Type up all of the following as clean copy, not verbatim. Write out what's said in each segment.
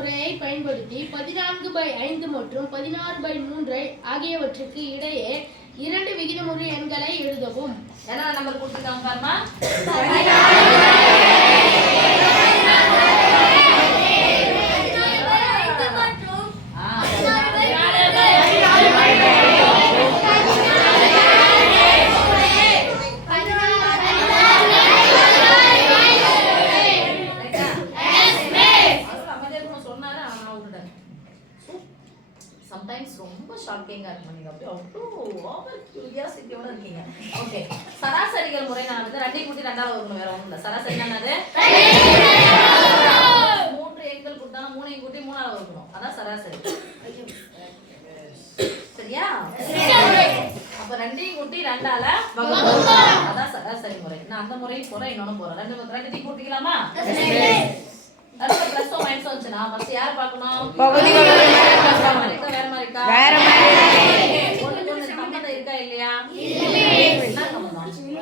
முறையை பயன்படுத்தி 14/5 மற்றும் 16/3 ஆகியவற்றுக்கு இடையே 2 விகிதமுறு எண்களை எழுதவும். என்ன நம்பர் கொடுத்துருக்காங்க பாருமா? சம்டைம்ஸ் ரொம்ப ஷாக்கிங்கா இருக்கும். நீங்க அப்படியே அவ்வளோ ஓவர் கியூரியாசிட்டியோட இருக்கீங்க. ஓகே, சராசரிகள் முறை நான் வந்து 2 கூட்டி 2ஆல் வகுக்கணும், வேற ஒண்ணும் இல்ல. சராசரி என்னது? 3 எண்கள் கொடுத்தானா 3 கூட்டி 3ஆல் வகுக்கணும், அதான் சராசரி. சரியா? அப்ப 2 கூட்டி 2ஆல வகுக்கணும், அதான் சராசரி முறை. நான் அந்த முறை போறேன், இன்னொன்னு போறேன். 2 கூட்டிக்கலாமா? அடுத்து பிளஸ் ஓ மைனஸ் வந்துச்சுனா ஃபர்ஸ்ட் யாரை பார்க்கணும்? பகுதிகள் வேற மாதிரி இருக்கா? வேற மாதிரி. ஒண்ணுக்கு சம்பந்தம் இருக்கா இல்லையா? இல்ல. என்ன சம்பந்தம்? இல்ல.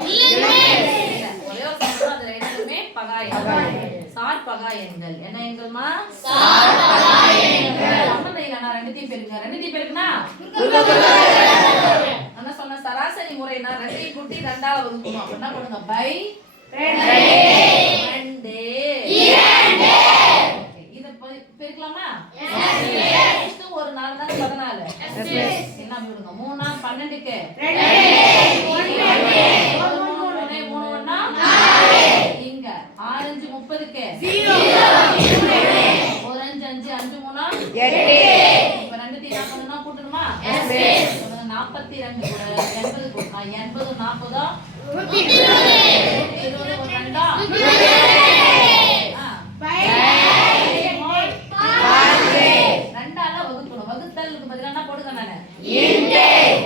ஒரே ஒரு சம்பந்தம், அது ரெண்டுமே பகா எண்கள். சார் பகா எண்கள். என்ன எண்கள்மா? சார் பகா எண்கள். சம்பந்தம் இல்லனா ரெண்டுத்தையும் பெருக்குங்க. ரெண்டுத்தையும் பெருக்குனா என்ன சொன்ன? சராசரி முறைனா 2 கூட்டி 2ஆல் வகுக்கணும். அப்ப என்ன பண்ணுங்க? பை 2 பெருக்கலாமா? எஸ். ஒரு 4 தான் 14. என்ன போடுங்க? 3 ஆ 12க்கு 3 இங்க 6 5 30க்கு 1 5 5 5 3 8. இப்ப 2 தீ நான் பண்ணனும் கூட்டணுமா? எஸ். 42 கூட 80 கூட்டா 80 40 120 ஒரு 2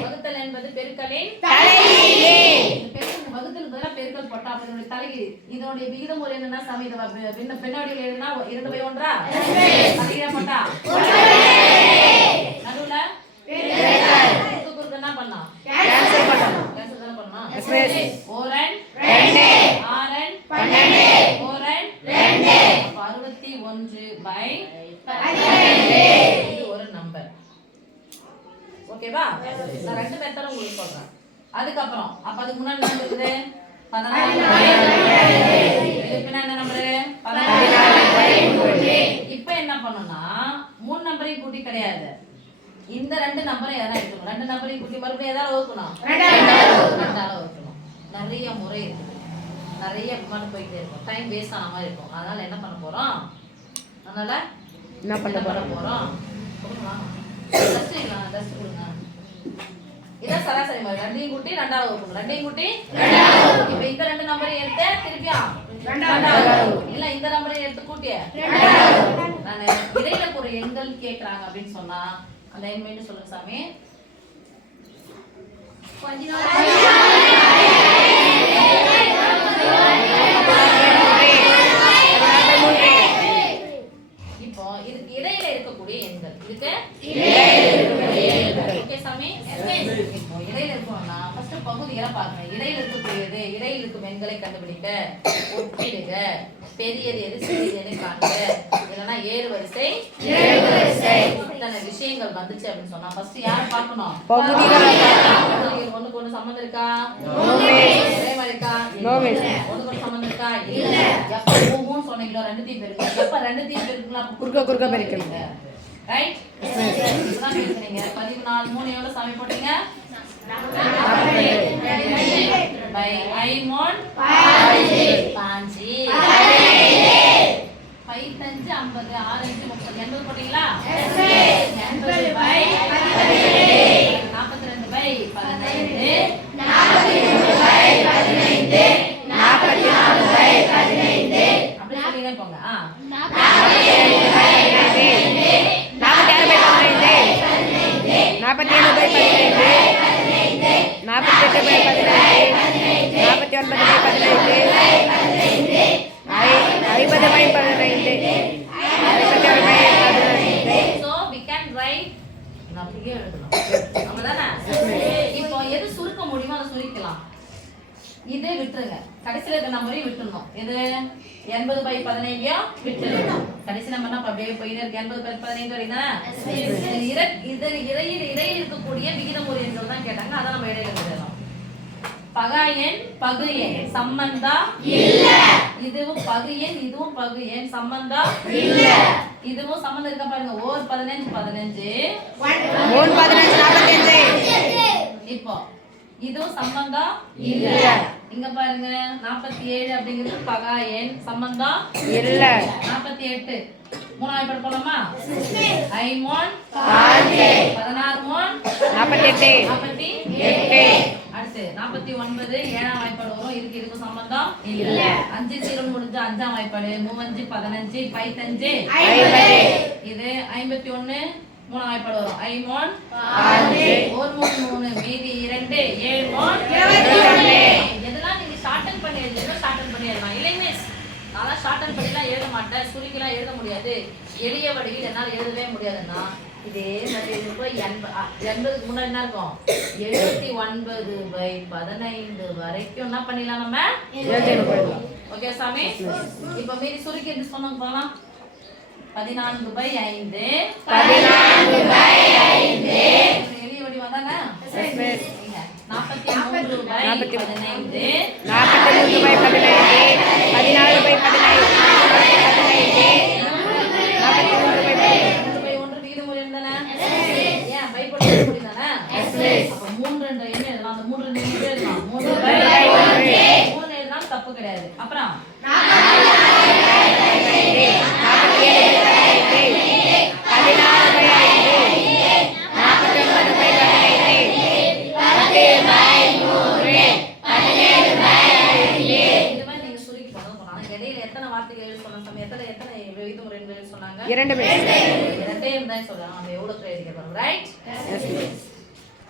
வகுத்தல் என்பது பெருக்கலின் தலைகீழ். பெருக்கல் வகுத்தலுக்கு பதிலா பெருக்கல் போட்டா அதனுடைய தலைகீழ். இதனுடைய விகிதம் ஒரு என்னன்னா சம இத பின்னாடியில எழுதுனா 2/1 தலைகீழா போட்டா நடுவுல பெருக்கல் குறுக்கு என்ன பண்ணலாம்? கேன்சல் பண்ணலாம். கேன்சல் தான பண்ணலாம். ஓரன் 2 ஆரன் 12 ஓரன் 2 அப்ப 61/12 இது ஒரு நம்பர். ஓகேவா? நான் 2 மெத்தட் உங்களுக்கு சொல்றேன். அதுக்கு அப்புறம் அப்ப அதுக்கு முன்னாடி என்ன இருக்குது? 14/3. இதுக்கு என்ன நம்பர்? 14/3. இப்போ என்ன பண்ணனும்னா 3 நம்பரையும் கூட்டி கிடையாது, இந்த 2 நம்பரை எதனா எடுக்கணும். 2 நம்பரையும் கூட்டி மறுபடியும் எதால வகுக்கணும்? 2ஆல வகுக்கணும். நிறைய முறை இருக்கு, நிறைய பண்ண போயிட்டே இருக்கும், டைம் வேஸ்ட் ஆன மாதிரி இருக்கும். அதனால என்ன பண்ண போறோம்? அதனால என்ன பண்ண போறோம்? டஸ்ட் கொடுங்க. இதான் சராசரி முறை. 2 கூட்டி 2ஆல வகுக்கணும். 2 கூட்டி 2ஆல. இப்போ இந்த 2 நம்பரை எடுத்து திருப்பியா 2ஆல இல்ல இந்த நம்பரை எடுத்து கூட்டிய 2ஆல. நான் இடையில ஒரு எண்கள் கேக்குறாங்க அப்படின்னு சொன்னா அந்த எண் மீண்டும் சொல்லுங்க சாமி. 16 இப்போ இதுக்கு இடையில இருக்கக்கூடிய எண்கள். இதுக்கு ஓகே சாமி. இப்போ இடையில இருக்கணும்னா ஃபர்ஸ்ட் பகுதிகளை பார்க்கணும். இடையில இருக்கக்கூடியது, இடையில இருக்கும் எண்களை கண்டுபிடிக்க ஒப்பிடுக. பெரியது எது சிறியது எது காண்க. இல்லைன்னா ஏறு வரிசை இத்தனை விஷயங்கள் வந்துச்சு அப்படின்னு சொன்னா ஃபர்ஸ்ட் யாரை பார்க்கணும்? பகுதிகள். ஒண்ணுக்கு ஒண்ணு சம்பந்தம் இருக்கா? ஒரே மாதிரி இருக்கா? ஒண்ணுக்கு ஒண்ணு சம்பந்தம் இருக்கா? இல்ல. எப்ப மூணு சொன்னீங்களோ 2த்தையும் பெருக்கணும். எப்ப 2த்தையும் பெருக்கலாம்? குறுக்க பெருக்கணும். ரைட்? இப்பதான் பெருக்குனீங்க. 14 3 எவ்வளவு சாமி போட்டீங்க? 42 by 5 1 5 5 5 5 50 6 5 30 80 போட்டீங்களா? 80 by 42 by 15 43 by 15 44 by 15 அப்படி சொல்லிட்டே போங்க. 47 by 15 47 by 15 47 by 15 48 by 15 49 by 15 50 by 15 so we can write அப்படியே எழுதலாம். அவ்வளவுதானே? இப்போ எது சுருக்க முடியுமோ அதை சுருக்கலாம். இது விட்டுருங்க. கடைசியில இருக்க நம்பரையும் விட்டுறணும். இது 80/15 விட்டுறணும். கடைசி நம்பர் தான் அப்படியே போயிட்டே இருக்கு. 80/15 வரைக்கும் இடையில் இருக்கக்கூடிய விகிதமுறு எண்கள் தான் கேட்டாங்க. அதான் நம்ம இடையில எழுதணும். பகா எண் பகு எண் சம்பந்தா இல்ல. இதுவும் பகு எண் இதுவும் பகு எண் சம்பந்தா இல்ல. இதுவும் சம்பந்தம் இருக்க பாருங்க. ஓர் 15 15 ஓர் 15 45. இப்போ இதுவும் சம்பந்தா இல்ல. இங்க பாருங்க 47 அப்படிங்கிறது பகா எண் சம்பந்தா இல்ல. 48 மூணாவது படம் போலாமா? 5 16 48 48 அடுத்து 49 ஏழாம் வாய்ப்பாடு வரும். இதுக்கும் சம்பந்தம் இல்ல. 5 0 முடிஞ்சு அஞ்சாம் வாய்ப்பாடு 35 15 55 இது 51 மூணாம் வாய்ப்பாடு வரும். 5 1 மீதி 2 7 இதெல்லாம் நீங்க ஷார்டன் பண்ணி எழுதுங்க. ஷார்டன் பண்ணி எழுதலாம். இல்லை மிஸ் நான் ஷார்டன் பண்ணிலாம் எழுத மாட்டேன், சுருக்கிலாம் எழுத முடியாது, எளிய வடிவில் என்னால் எழுதவே முடியாதுன்னா இதே மாதிரி 80க்கு முன்னாடி என்ன இருக்கும்? 79/15 வரைக்கும் என்ன பண்ணிடலாம் நம்ம? ஓகே சாமி. இப்போ மீதி சுருக்கி எப்படி சொன்னாங்க போகலாம்? 14/5 எளிய வடிவம் தானே? 43/15 தப்பு கிடையாது. அப்புறம் 2 பேர். 2 இருந்தா சொல்றாங்க. நம்ம எவ்வளவு ரைட்